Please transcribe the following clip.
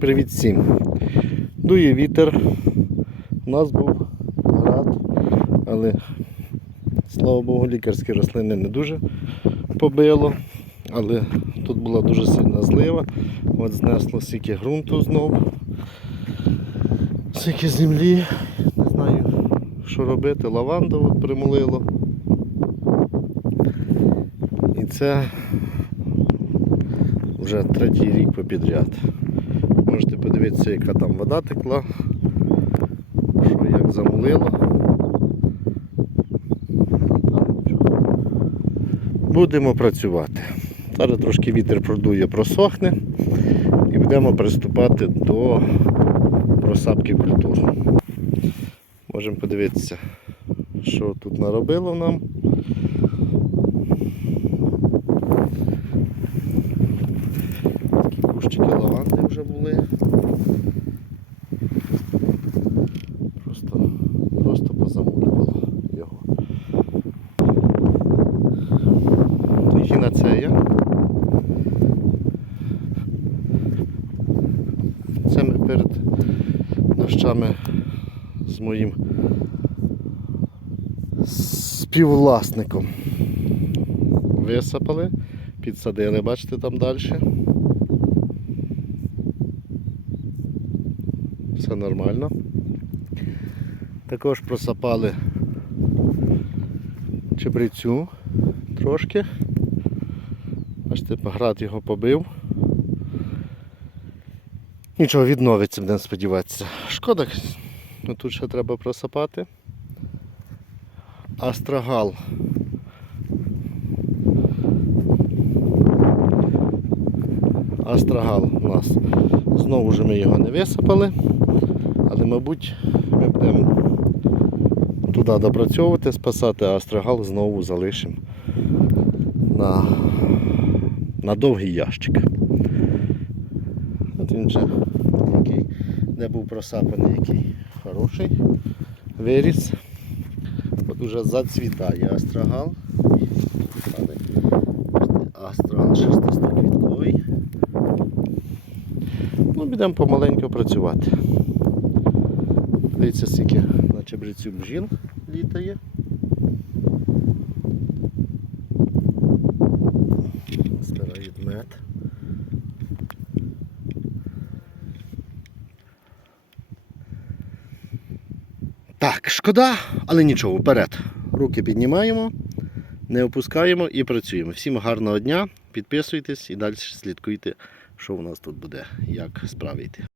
Привіт всім. Дує вітер. У нас був град, але слава Богу, лікарські рослини не дуже побило. Але тут була дуже сильна злива. От знесло стільки ґрунту знову. Стільки землі. Не знаю, що робити. Лаванда от примолило. І це вже третій рік попідряд. Можете подивитися, яка там вода текла, що як замулило. Будемо працювати. Зараз трошки вітер продує, просохне і будемо приступати до просапки культур. Можемо подивитися, що тут наробило нам. Кущики лаванди вже були. Просто, просто позамулювало його. Гінацея. Це ми перед дощами з моїм співвласником висипали, підсадили, бачите, там далі. Все нормально. Також просапали чебрецю трошки. Бачите, град його побив. Нічого відновиться, будемо сподіватися. Шкода, ну тут ще треба просапати. Астрагал. Астрагал у нас. Знову ж ми його не висипали, але, мабуть, ми будемо туди допрацьовувати, спасати, а астрагал знову залишимо на, на довгий ящик. От він вже який, де був просапаний, який хороший виріс. От уже зацвітає астрагал. Астрагал шестистоквітковий. Ну, будемо помаленьку працювати. Дивіться, скільки на чебрецю бджіл літає. Збирають мед. Так, шкода, але нічого, вперед. Руки піднімаємо, не опускаємо і працюємо. Всім гарного дня, підписуйтесь і далі слідкуйте, що в нас тут буде, як справити.